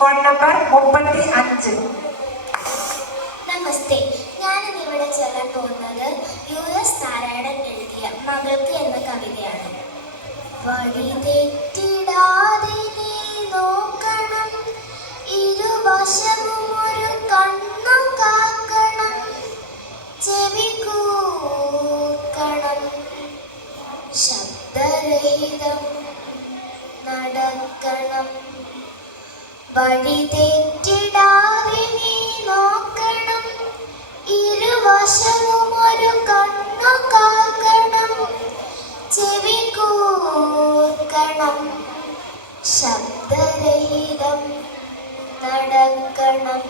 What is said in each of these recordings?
Phone number 35. നമസ്തേ, ഞാനിന്നിവിടെ ചൊല്ലാൻ പോകുന്നത് US നാരായണൻ എഴുതിയ മകൾക്ക് എന്ന കവിതയാണ്. വഴി തെറ്റിടാതെ നീ നോക്കണം, ഇരുവശവും ഒരു കണ്ണു കാക്കണം, ചെവി കൂർക്കണം, ശബ്ദരഹിതം നടക്കണം. വഴി തെറ്റിടാതെ നീ നോക്കണം, ഇരുവശവും ഒരു കണ്ണു കാക്കണം, ചെവി കൂർക്കണം, ശബ്ദരഹിതം നടക്കണം.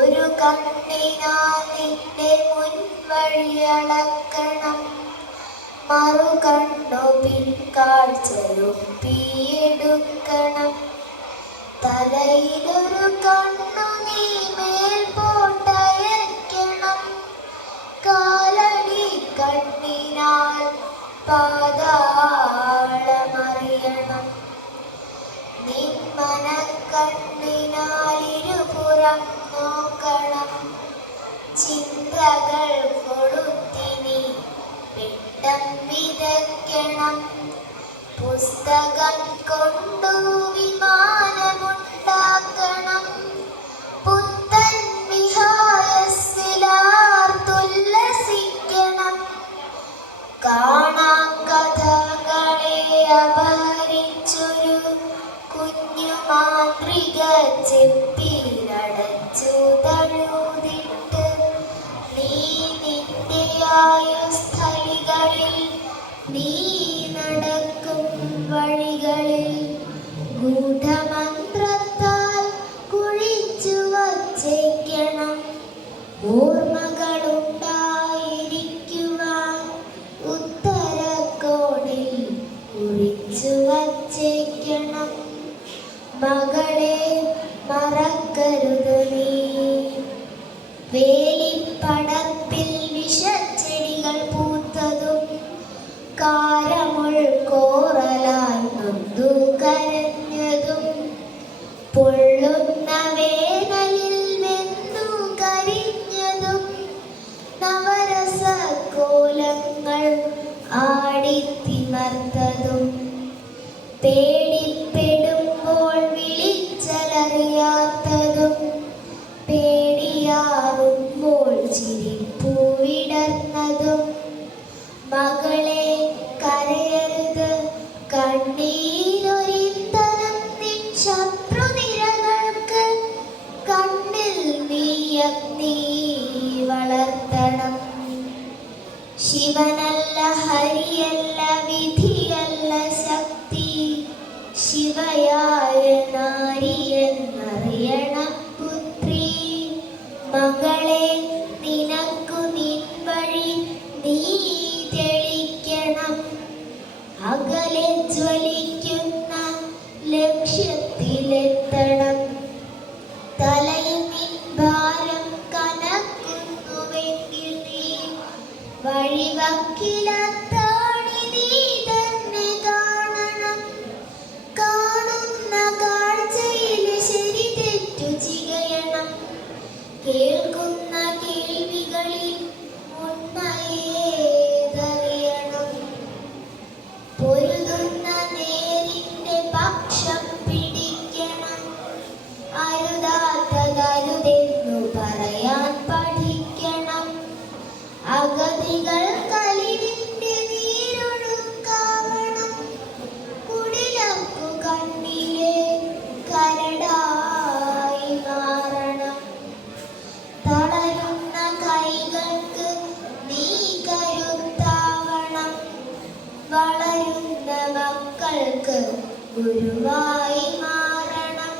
ഒരു കണ്ണിനാൽ നിന്റെ മുൻവഴി അളക്കണം, മറു കണ്ണു പിൻകാഴ്ചയൊപ്പിയെടുക്കണം. തലയിലൊരു കണ്ണു നീ മേൽപോട്ടയക്കണം, കാലടി കണ്ണിനാൽ പാതാളമറിയണം. നിന്മനക്കണ്ണിനാൽ ഇരുപുറം നോക്കണം, ചിന്തകൾ കൊളുത്തിനി വെട്ടം വിതയ്ക്കണം. പുസ്തകം കൊണ്ടു വിമാനമുണ്ടാക്കണം, പുത്തൻ വിഹായസിലാർത്തുല്ലസിക്കണം. കാണാൻ കഥകളെ അപഹരിച്ചൊരു കുഞ്ഞു മാന്ത്രിക ചെപ്പിലടച്ചു തഴുതിട്ട് നീ നിന്റെ ആയുസ്ഥലികളിൽ, നീ നടക്കും വഴികളിൽ ഗൂഢമന്ത്രത്താൽ കുഴിച്ചു വച്ചേക്കണം. ഓർമ്മകളുണ്ടായിരിക്കുവാൻ ഉത്തരക്കോണിൽ കുഴിച്ചു വച്ചേക്കണം. മകളെ മറക്കരുത് നീ, വേലിപ്പടപ്പിൽ വിഷച്ചെടികൾ പൂത്തതും കാരമുൾക്കോറലാൽ നൊന്തു കരഞ്ഞതും, പൊള്ളുന്ന വേനലിൽ വെന്തു കരിഞ്ഞതും, നവരസക്കോലങ്ങൾ ആടിത്തിമർത്തതും, പേടിപ്പെടുമ്പോൾ വിളിച്ചലറിയാത്തതും, പേടിയാറുമ്പോൾ ചിരിപ്പൂവിടർന്നതും. മകളെ കരയരുത്, കണ്ണീരൊരിത്തരം നിൻ ശത്രുനിരകൾക്ക് കണ്ണിൽ നീ അഗ്നി വളർത്തണം. ശിവനല്ല ഹരിയല്ല വിധിയല്ല ശക്തി, ശിവയായ നാരിയെന്നറിയണം പുത്രി. മകളെ നിനക്കു നിൻ വഴി നീ തെളിക്കണം, അകലെ ജ്വലിക്കുന്ന ലക്ഷ്യത്തിലെത്തണം. തലയിൽ നിൻ ഭാരം കനക്കുന്നുവെങ്കിൽ നീ വഴിവക്കിലത്താണി നീ തന്നെ കാണണം. കാണുന്ന കാഴ്ചയിൽ ശരി തെറ്റു ചികയണം, കേൾക്കുന്ന കേൾവികളിൽ ഉണ്മയേതറിയണം. പൊരുതുന്ന നേരിന്റെ പക്ഷം പിടിക്കണം, അരുതാത്തതരുതെന്നു പറയാൻ പഠിക്കണം. അഗതികൾ കലിവിന്റെ നീരൊഴുക്കാവണം, കുടിലക്കു കണ്ണിലെ കരടായി മാറണം. തളരുന്ന കൈകൾക്ക് നീ കരുത്താവണം, വളരുന്ന മക്കൾക്ക് ഗുരുവായി മാറണം.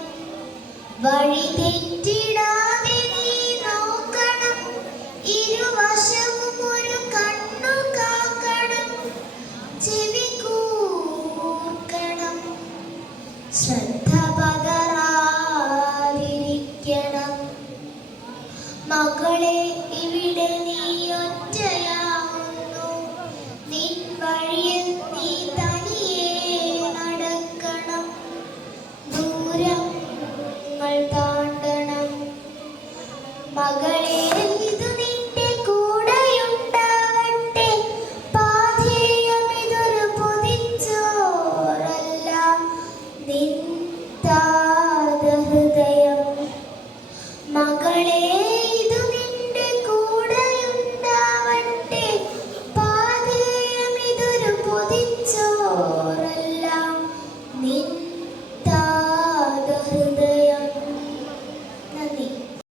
വഴി തെറ്റിടാതെ നീ നോക്കണം, ഇരുവശവും ഒരു കണ്ണു കാക്കണം, ചെവി കൂർക്കണം, ശ്രദ്ധ പതറാതിരിക്കണം. മകളെ ഇവിടെ നീ ഒറ്റയാവുന്നു, നിൻ വഴിയിൽ നീ തനിയെ നടക്കണം. ദൂരം മകളെ